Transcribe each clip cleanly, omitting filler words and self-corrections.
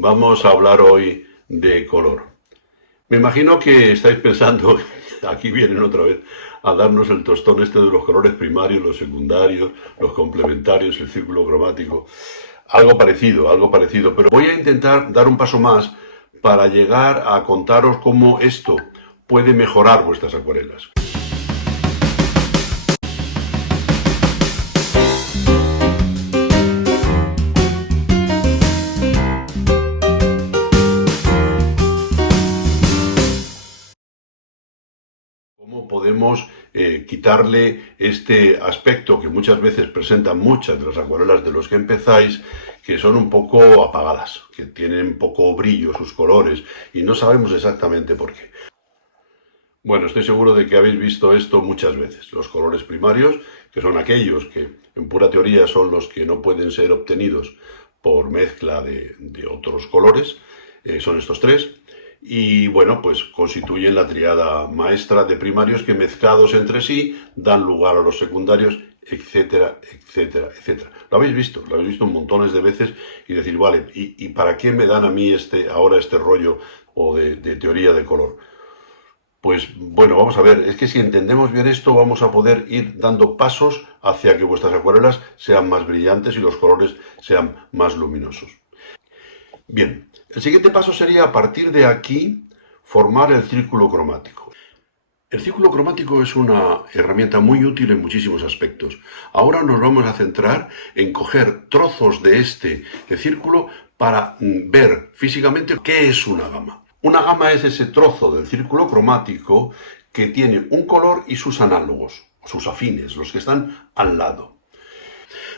Vamos a hablar hoy de color. Me imagino que estáis pensando, aquí vienen otra vez a darnos el tostón este de los colores primarios, los secundarios, los complementarios, el círculo cromático. Algo parecido, pero voy a intentar dar un paso más para llegar a contaros cómo esto puede mejorar vuestras acuarelas. ¿Cómo podemos quitarle este aspecto que muchas veces presentan muchas de las acuarelas de los que empezáis, que son un poco apagadas, que tienen poco brillo sus colores y no sabemos exactamente por qué? Bueno, estoy seguro de que habéis visto esto muchas veces. Los colores primarios, que son aquellos que en pura teoría son los que no pueden ser obtenidos por mezcla de otros colores, son estos tres. Y bueno, pues constituyen la tríada maestra de primarios que mezclados entre sí dan lugar a los secundarios, etcétera, etcétera, etcétera. Lo habéis visto montones de veces y decir, vale, ¿y para qué me dan a mí ahora este rollo o de teoría de color? Pues bueno, vamos a ver, es que si entendemos bien esto vamos a poder ir dando pasos hacia que vuestras acuarelas sean más brillantes y los colores sean más luminosos. Bien, el siguiente paso sería a partir de aquí formar el círculo cromático. El círculo cromático es una herramienta muy útil en muchísimos aspectos. Ahora nos vamos a centrar en coger trozos de este círculo para ver físicamente qué es una gama. Una gama es ese trozo del círculo cromático que tiene un color y sus análogos, sus afines, los que están al lado.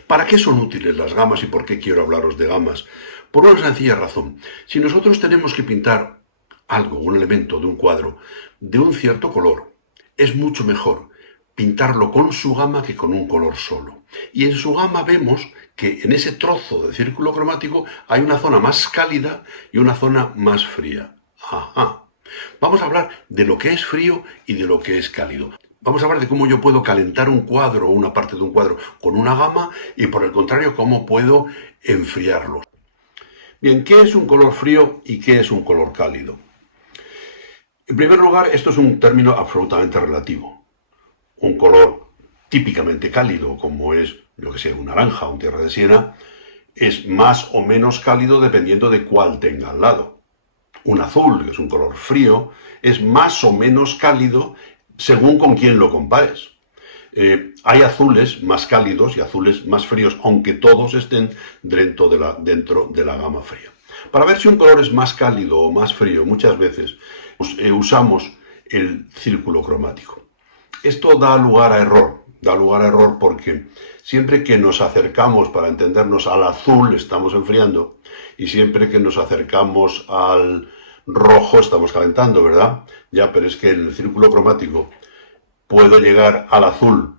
¿Para qué son útiles las gamas y por qué quiero hablaros de gamas? Por una sencilla razón. Si nosotros tenemos que pintar algo, un elemento de un cuadro, de un cierto color, es mucho mejor pintarlo con su gama que con un color solo. Y en su gama vemos que en ese trozo de círculo cromático hay una zona más cálida y una zona más fría. Ajá. Vamos a hablar de lo que es frío y de lo que es cálido. Vamos a hablar de cómo yo puedo calentar un cuadro o una parte de un cuadro con una gama y por el contrario cómo puedo enfriarlo. Bien, ¿qué es un color frío y qué es un color cálido? En primer lugar, esto es un término absolutamente relativo. Un color típicamente cálido, como es, yo que sé, un naranja o un tierra de siena, es más o menos cálido dependiendo de cuál tenga al lado. Un azul, que es un color frío, es más o menos cálido según con quién lo compares. Hay azules más cálidos y azules más fríos, aunque todos estén dentro de la gama fría. Para ver si un color es más cálido o más frío, muchas veces usamos el círculo cromático. Esto da lugar a error porque siempre que nos acercamos, para entendernos, al azul estamos enfriando y siempre que nos acercamos al rojo estamos calentando, ¿verdad? Ya, pero es que en el círculo cromático puedo llegar al azul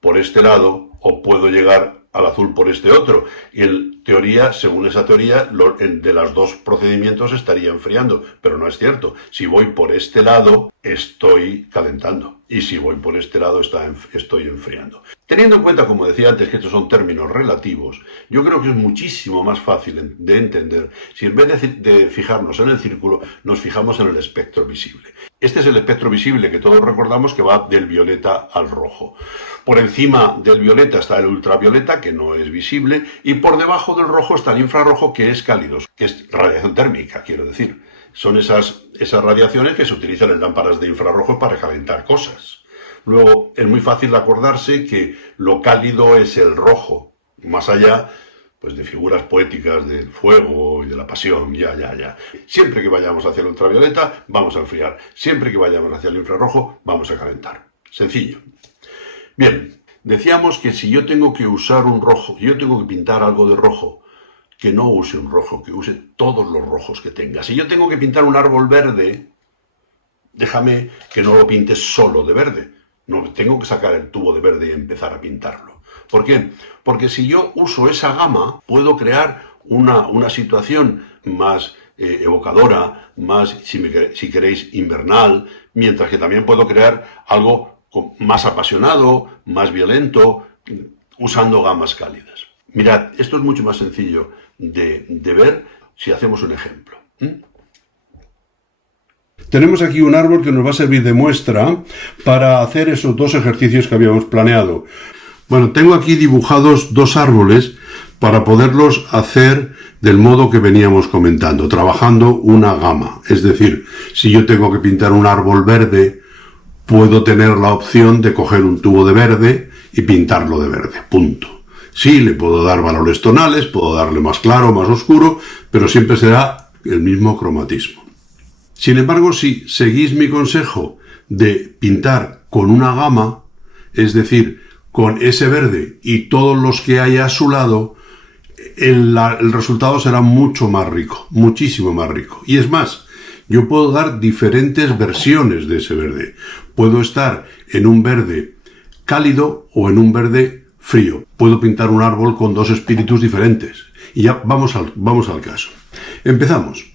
por este lado o puedo llegar al azul por este otro. Y en teoría, según esa teoría, de los dos procedimientos estaría enfriando, pero no es cierto. Si voy por este lado, estoy calentando. Y si voy por este lado, estoy enfriando. Teniendo en cuenta, como decía antes, que estos son términos relativos, yo creo que es muchísimo más fácil de entender si en vez de fijarnos en el círculo, nos fijamos en el espectro visible. Este es el espectro visible que todos recordamos que va del violeta al rojo. Por encima del violeta está el ultravioleta, que no es visible, y por debajo del rojo está el infrarrojo, que es cálido, que es radiación térmica, quiero decir. Son esas radiaciones que se utilizan en lámparas de infrarrojo para calentar cosas. Luego, es muy fácil acordarse que lo cálido es el rojo, más allá pues de figuras poéticas del fuego y de la pasión, ya. Siempre que vayamos hacia el ultravioleta, vamos a enfriar. Siempre que vayamos hacia el infrarrojo, vamos a calentar. Sencillo. Bien, decíamos que si yo tengo que usar un rojo, yo tengo que pintar algo de rojo, que no use un rojo, que use todos los rojos que tenga. Si yo tengo que pintar un árbol verde, déjame que no lo pintes solo de verde. No, tengo que sacar el tubo de verde y empezar a pintarlo. ¿Por qué? Porque si yo uso esa gama, puedo crear una situación más evocadora, más, si queréis, invernal, mientras que también puedo crear algo más apasionado, más violento, usando gamas cálidas. Mirad, esto es mucho más sencillo de ver si hacemos un ejemplo. Tenemos aquí un árbol que nos va a servir de muestra para hacer esos dos ejercicios que habíamos planeado. Bueno, tengo aquí dibujados dos árboles para poderlos hacer del modo que veníamos comentando, trabajando una gama. Es decir, si yo tengo que pintar un árbol verde, puedo tener la opción de coger un tubo de verde y pintarlo de verde, punto. Sí, le puedo dar valores tonales, puedo darle más claro, más oscuro, pero siempre será el mismo cromatismo. Sin embargo, si seguís mi consejo de pintar con una gama, es decir, con ese verde y todos los que hay a su lado, el resultado será mucho más rico, muchísimo más rico. Y es más, yo puedo dar diferentes versiones de ese verde. Puedo estar en un verde cálido o en un verde frío. Puedo pintar un árbol con dos espíritus diferentes. Y ya vamos al caso. Empezamos.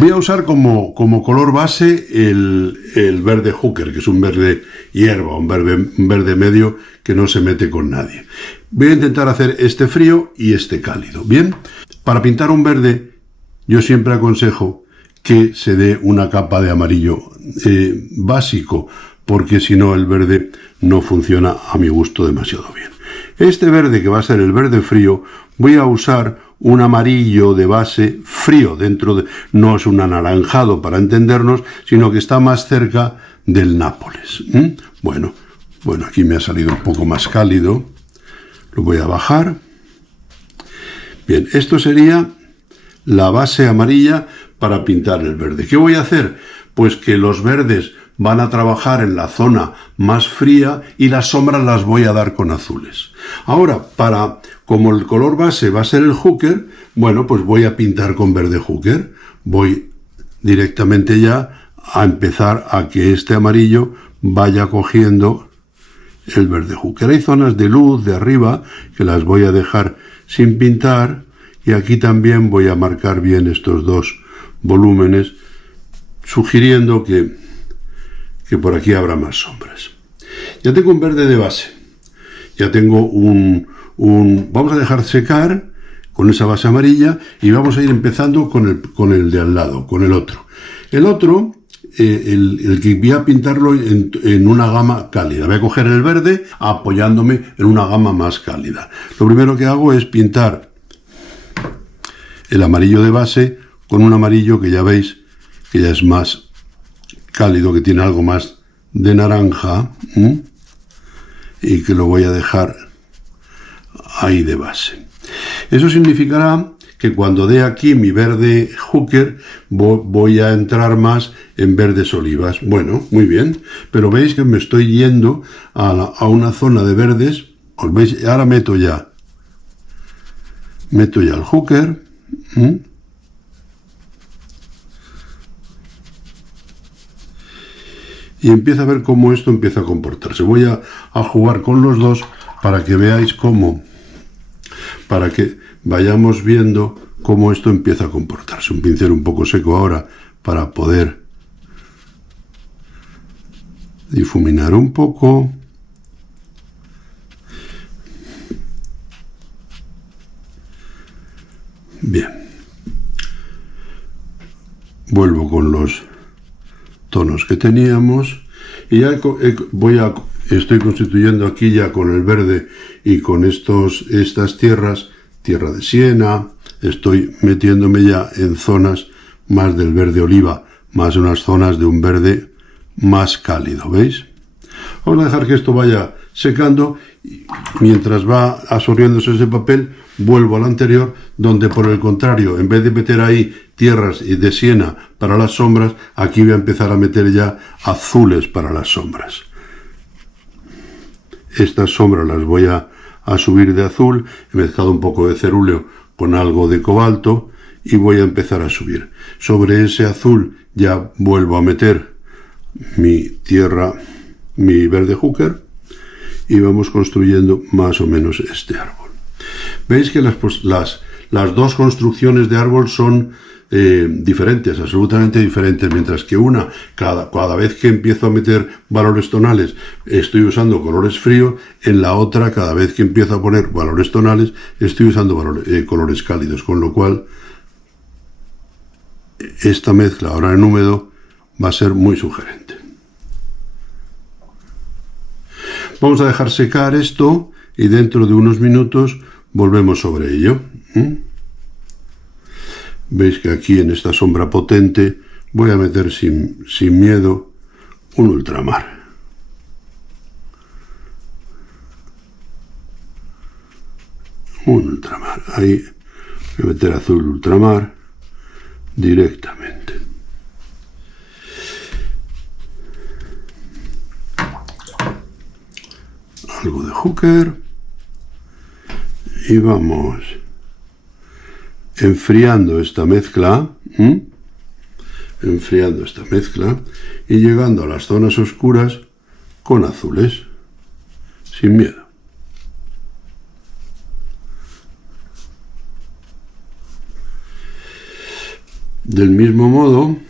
Voy a usar como color base el verde hooker, que es un verde hierba, un verde medio que no se mete con nadie. Voy a intentar hacer este frío y este cálido. Bien, para pintar un verde yo siempre aconsejo que se dé una capa de amarillo básico, porque si no el verde no funciona a mi gusto demasiado bien. Este verde, que va a ser el verde frío, voy a usar un amarillo de base frío, no es un anaranjado para entendernos, sino que está más cerca del Nápoles. Bueno, aquí me ha salido un poco más cálido, lo voy a bajar. Bien, esto sería la base amarilla para pintar el verde. ¿Qué voy a hacer? Pues que los verdes van a trabajar en la zona más fría y las sombras las voy a dar con azules. Ahora, como el color base va a ser el hooker, bueno, pues voy a pintar con verde hooker. Voy directamente ya a empezar a que este amarillo vaya cogiendo el verde hooker. Hay zonas de luz de arriba que las voy a dejar sin pintar, y aquí también voy a marcar bien estos dos volúmenes, sugiriendo que por aquí habrá más sombras. Ya tengo un verde de base, ya tengo vamos a dejar secar con esa base amarilla y vamos a ir empezando con el de al lado, con el otro. El otro, el que voy a pintarlo en una gama cálida. Voy a coger el verde apoyándome en una gama más cálida. Lo primero que hago es pintar el amarillo de base con un amarillo que ya veis que ya es más cálido, que tiene algo más de naranja, y que lo voy a dejar ahí de base. Eso significará que cuando dé aquí mi verde hooker voy a entrar más en verdes olivas. Bueno, muy bien, pero veis que me estoy yendo a una zona de verdes. ¿Os veis? Ahora meto ya el hooker. Y empieza a ver cómo esto empieza a comportarse. Voy a jugar con los dos para que veáis para que vayamos viendo cómo esto empieza a comportarse. Un pincel un poco seco ahora para poder difuminar un poco. Bien. Vuelvo con los tonos que teníamos y ya estoy constituyendo aquí ya con el verde y con estas tierras, tierra de siena. Estoy metiéndome ya en zonas más del verde oliva, más unas zonas de un verde más cálido, ¿veis? Vamos a dejar que esto vaya secando y mientras va absorbiéndose ese papel, vuelvo al anterior, donde por el contrario, en vez de meter ahí tierras de siena para las sombras, aquí voy a empezar a meter ya azules para las sombras. Estas sombras las voy a subir de azul, he mezclado un poco de cerúleo con algo de cobalto y voy a empezar a subir. Sobre ese azul ya vuelvo a meter mi verde hooker y vamos construyendo más o menos este árbol. Veis que las las dos construcciones de árbol son diferentes, absolutamente diferentes, mientras que una, cada vez que empiezo a meter valores tonales, estoy usando colores fríos, en la otra, cada vez que empiezo a poner valores tonales, estoy usando colores cálidos, con lo cual esta mezcla ahora en húmedo va a ser muy sugerente. Vamos a dejar secar esto y dentro de unos minutos volvemos sobre ello. Veis que aquí en esta sombra potente voy a meter sin miedo un ultramar. Un ultramar. Ahí voy a meter azul ultramar directamente. Algo de Hooker y vamos enfriando esta mezcla, y llegando a las zonas oscuras con azules, sin miedo. Del mismo modo, un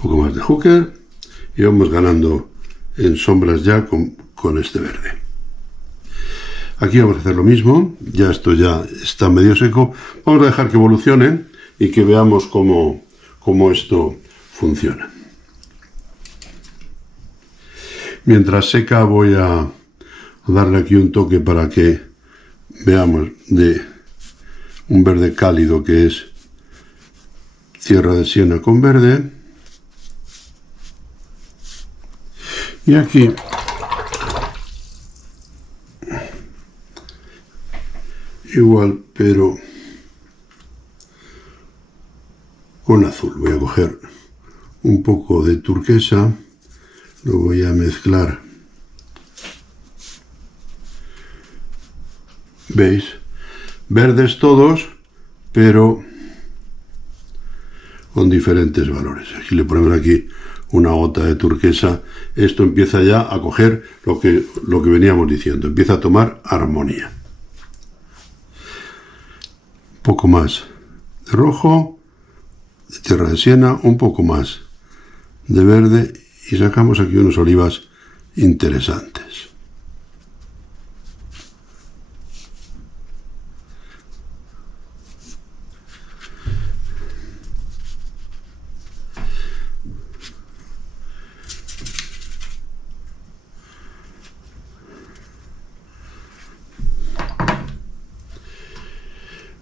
poco más de Hooker y vamos ganando en sombras ya con este verde. Aquí vamos a hacer lo mismo, ya esto ya está medio seco, vamos a dejar que evolucione y que veamos cómo esto funciona. Mientras seca voy a darle aquí un toque para que veamos de un verde cálido que es Tierra de Siena con verde. Y aquí igual, pero con azul. Voy a coger un poco de turquesa, lo voy a mezclar. ¿Veis? Verdes todos, pero con diferentes valores. Aquí le ponemos aquí una gota de turquesa. Esto empieza ya a coger lo que veníamos diciendo, empieza a tomar armonía. Un poco más de rojo, de Tierra de Siena, un poco más de verde y sacamos aquí unos olivas interesantes.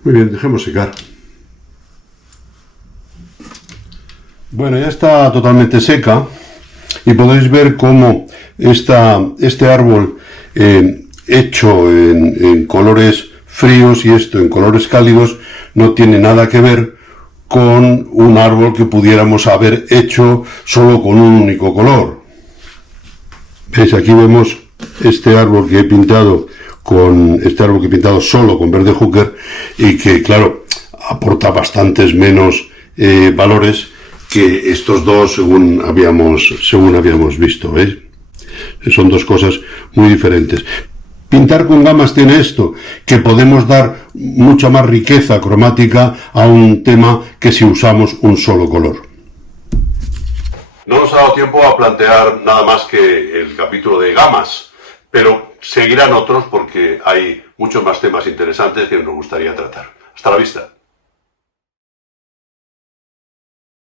Muy bien, dejemos secar. Bueno, ya está totalmente seca y podéis ver cómo este árbol hecho en colores fríos y esto en colores cálidos no tiene nada que ver con un árbol que pudiéramos haber hecho solo con un único color. ¿Veis? Aquí vemos este árbol que he pintado solo con verde Hooker y que, claro, aporta bastantes menos valores que estos dos según habíamos visto, ¿veis? Son dos cosas muy diferentes. Pintar con gamas tiene esto, que podemos dar mucha más riqueza cromática a un tema que si usamos un solo color. No nos ha dado tiempo a plantear nada más que el capítulo de gamas, pero seguirán otros porque hay muchos más temas interesantes que nos gustaría tratar. Hasta la vista.